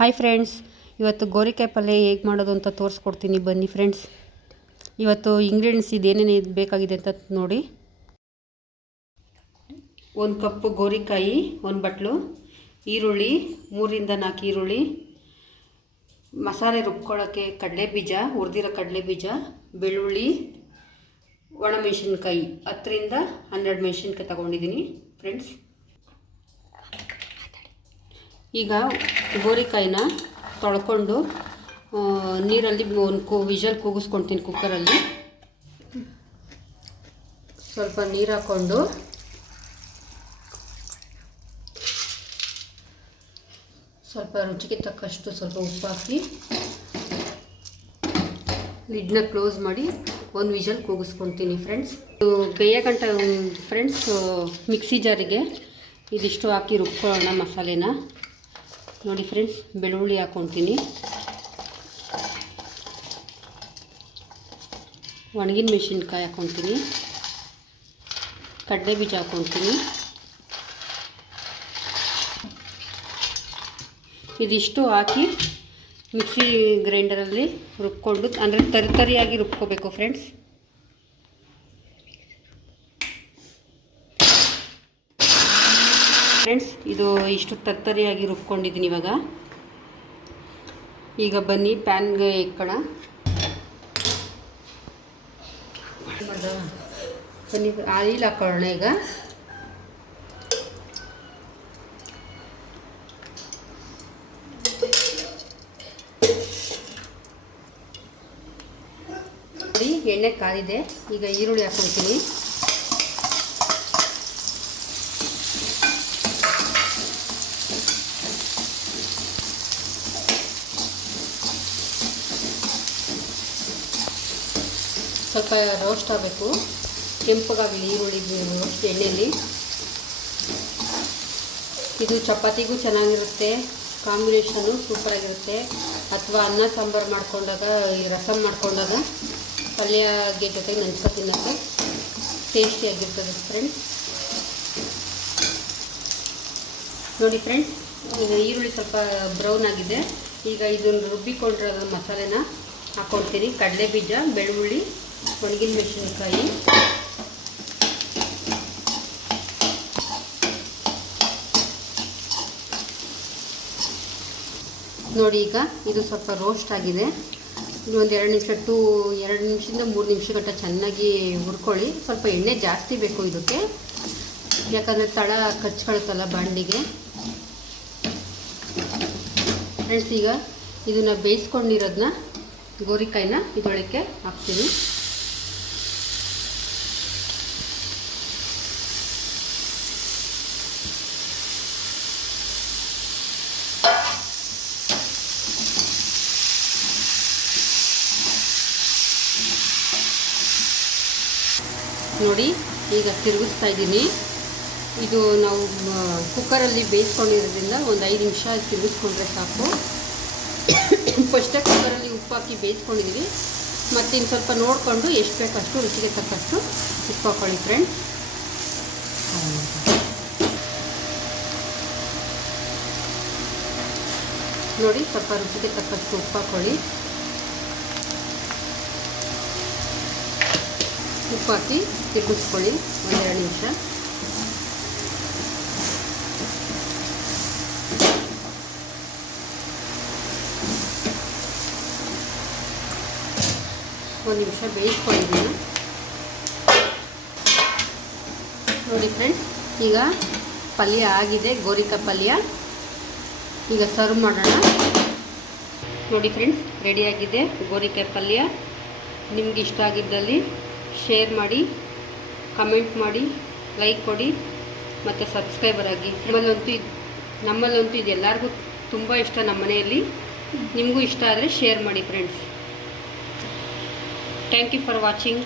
Hi friends, ಇವತ್ತು ಗೋರಿಕಾಯಿ ಪಲ್ಯ ಹೇಗೆ ಮಾಡೋದು ಅಂತ ತೋರಿಸ್ಕೊಡ್ತೀನಿ ಬನ್ನಿ ಫ್ರೆಂಡ್ಸ್. ಇವತ್ತು ಇಂಗ್ರೀಡಿಯೆಂಟ್ಸ್ ಇದೇನೇನು ಬೇಕಾಗಿದೆ ಅಂತ ನೋಡಿ. 1 ಕಪ್ಪು ಗೋರಿಕಾಯಿ, 1 ಬಟ್ಲು ಈರುಳ್ಳಿ, 3 ರಿಂದ 4 ಈರುಳ್ಳಿ, ಮಸಾಲೆ ರುಬ್ಕೊಳ್ಳೋಕ್ಕೆ ಕಡಲೆಬೀಜ, ಹುರಿದಿರೋ ಕಡಲೆಬೀಜ, ಬೆಳ್ಳುಳ್ಳಿ, ಒಣಮೆಣಸಿನ್ಕಾಯಿ 10 ರಿಂದ 12 ಮೆಣಸಿನ್ಕಾಯಿ ತಗೊಂಡಿದ್ದೀನಿ ಫ್ರೆಂಡ್ಸ್. ಈಗ ಗೋರಿಕಾಯಿನ ತೊಳ್ಕೊಂಡು ನೀರಲ್ಲಿ ಒಂದು ವಿಷಲ್ ಕೂಗಿಸ್ಕೊಳ್ತೀನಿ ಕುಕ್ಕರಲ್ಲಿ. ಸ್ವಲ್ಪ ನೀರು ಹಾಕ್ಕೊಂಡು ಸ್ವಲ್ಪ ರುಚಿಗೆ ತಕ್ಕಷ್ಟು ಸ್ವಲ್ಪ ಉಪ್ಪು ಹಾಕಿ ಲಿಡ್ನ ಕ್ಲೋಸ್ ಮಾಡಿ ಒಂದು ವಿಷಲ್ ಕೂಗಿಸ್ಕೊಳ್ತೀನಿ ಫ್ರೆಂಡ್ಸ್. ಬೇಯ ಗಂಟ ಫ್ರೆಂಡ್ಸ್ ಮಿಕ್ಸಿ ಜಾರಿಗೆ ಇದಿಷ್ಟು ಹಾಕಿ ರುಬ್ಕೊಳ್ಳೋಣ ಮಸಾಲೆನ. ನೋಡಿ ಫ್ರೆಂಡ್ಸ್, ಬೆಳ್ಳುಳ್ಳಿ ಹಾಕ್ಕೊಳ್ತೀನಿ, ಒಣಗಿನ ಮೆಣಸಿನ್ಕಾಯಿ ಹಾಕ್ಕೊಳ್ತೀನಿ, ಕಡಲೆ ಬೀಜ ಹಾಕ್ಕೊಳ್ತೀನಿ. ಇದಿಷ್ಟು ಹಾಕಿ ಮಿಕ್ಸಿ ಗ್ರೈಂಡರಲ್ಲಿ ರುಬ್ಕೊಂಡು, ಅಂದರೆ ತರಿಯಾಗಿ ರುಬ್ಕೋಬೇಕು ಫ್ರೆಂಡ್ಸ್. ಫ್ರೆಂಡ್ಸ್, ಇದು ಇಷ್ಟು ತರಿಯಾಗಿ ರುಬ್ಕೊಂಡಿದ್ದೀನಿ. ಈಗ ಬನ್ನಿ ಪ್ಯಾನ್ಗೆ ಇಕ್ಕೋಣ. ಬನ್ನಿ ಆಯಿಲ್ ಹಾಕೊಳ್ಳೋಣ. ಈಗ ಎಣ್ಣೆ ಕಾದಿದೆ. ಈಗ ಈರುಳ್ಳಿ ಹಾಕ್ಕೊಳ್ತೀನಿ. ಸ್ವಲ್ಪ ರೋಸ್ಟ್ ಆಗಬೇಕು, ಕೆಂಪಗಾಗಲಿ ಈರುಳ್ಳಿ ರೋಸ್ಟ್ ಎಣ್ಣೆಯಲ್ಲಿ. ಇದು ಚಪಾತಿಗೂ ಚೆನ್ನಾಗಿರುತ್ತೆ, ಕಾಂಬಿನೇಷನ್ನು ಸೂಪರಾಗಿರುತ್ತೆ. ಅಥವಾ ಅನ್ನ ಸಾಂಬಾರು ಮಾಡ್ಕೊಂಡಾಗ, ಈ ರಸಮ್ ಮಾಡ್ಕೊಂಡಾಗ ಪಲ್ಯಗೆ ಜೊತೆಗೆ ನಂಚ್ಕೊ ತಿನ್ನೋಕ್ಕೆ ಟೇಸ್ಟಿಯಾಗಿರ್ತದೆ ಫ್ರೆಂಡ್ಸ್. ನೋಡಿ ಫ್ರೆಂಡ್ಸ್, ಈಗ ಈರುಳ್ಳಿ ಸ್ವಲ್ಪ ಬ್ರೌನ್ ಆಗಿದೆ. ಈಗ ಇದನ್ನು ರುಬ್ಬಿಕೊಂಡಿರೋ ಮಸಾಲೆನ ಹಾಕ್ಕೊಳ್ತೀನಿ. ಕಡಲೆ ಬೀಜ, ಬೆಳ್ಳುಳ್ಳಿ, ಒಣಗಿನ ಮೆಣಸಿನ್ಕಾಯಿ, ನೋಡಿ. ಈಗ ಇದು ಸ್ವಲ್ಪ ರೋಸ್ಟ್ ಆಗಿದೆ. ಒಂದು 2 ನಿಮಿಷದಿಂದ 3 ನಿಮಿಷ ಗಂಟ ಚೆನ್ನಾಗಿ ಹುರ್ಕೊಳ್ಳಿ. ಸ್ವಲ್ಪ ಎಣ್ಣೆ ಜಾಸ್ತಿ ಬೇಕು ಇದಕ್ಕೆ, ಯಾಕಂದರೆ ತಳ ಕಚ್ಕೊಳುತ್ತಲ್ಲ ಬಾಂಡಿಗೆ ಫ್ರೆಂಡ್ಸ್. ಈಗ ಇದನ್ನು ಬೇಯಿಸ್ಕೊಂಡಿರೋದನ್ನ ಗೋರಿಕಾಯಿನ ಇದೊಳಕ್ಕೆ ಹಾಕ್ತೀನಿ. ನೋಡಿ, ಈಗ ತಿರುಗಿಸ್ತಾ ಇದ್ದೀನಿ. ಇದು ನಾವು ಕುಕ್ಕರಲ್ಲಿ ಬೇಯಿಸ್ಕೊಂಡಿರೋದ್ರಿಂದ ಒಂದು 5 ನಿಮಿಷ ತಿರುಗಿಸ್ಕೊಂಡ್ರೆ ಸಾಕು. ಫಸ್ಟೇ ಕುಕ್ಕರಲ್ಲಿ ಉಪ್ಪು ಹಾಕಿ ಬೇಯಿಸ್ಕೊಂಡಿದ್ದೀವಿ. ಮತ್ತು ಇನ್ನು ಸ್ವಲ್ಪ ನೋಡಿಕೊಂಡು ಎಷ್ಟು ಬೇಕಷ್ಟು ರುಚಿಗೆ ತಕ್ಕಷ್ಟು ಉಪ್ಪು ಹಾಕ್ಕೊಳ್ಳಿ ಫ್ರೆಂಡ್ಸ್. ನೋಡಿ, ಸ್ವಲ್ಪ ರುಚಿಗೆ ತಕ್ಕಷ್ಟು ಉಪ್ಪು ಹಾಕ್ಕೊಳ್ಳಿ. ಉಪ್ಪು ಹಾಕಿ ತಿರುಗಿಸ್ಕೊಳ್ಳಿ 1-2 ನಿಮಿಷ. ಒಂದು ನಿಮಿಷ ಬೇಯಿಸ್ಕೊಂಡಿದ್ದೀನಿ. ನೋಡಿ ಫ್ರೆಂಡ್ಸ್, ಈಗ ಪಲ್ಯ ಆಗಿದೆ, ಗೋರಿಕಾಯಿ ಪಲ್ಯ. ಈಗ ಸರ್ವ್ ಮಾಡೋಣ. ನೋಡಿ ಫ್ರೆಂಡ್ಸ್, ರೆಡಿಯಾಗಿದೆ ಗೋರಿಕಾಯಿ ಪಲ್ಯ. ನಿಮ್ಗೆ ಇಷ್ಟ ಆಗಿದ್ದಲ್ಲಿ ಶೇರ್ ಮಾಡಿ, ಕಮೆಂಟ್ ಮಾಡಿ, ಲೈಕ್ ಕೊಡಿ ಮತ್ತು ಸಬ್ಸ್ಕ್ರೈಬರ್ ಆಗಿ. ನಮ್ಮಲ್ಲಂತೂ ಇದು ಎಲ್ಲರಿಗೂ ತುಂಬ ಇಷ್ಟ ನಮ್ಮ ಮನೆಯಲ್ಲಿ. ನಿಮಗೂ ಇಷ್ಟ ಆದರೆ ಶೇರ್ ಮಾಡಿ friends. Thank you for watching.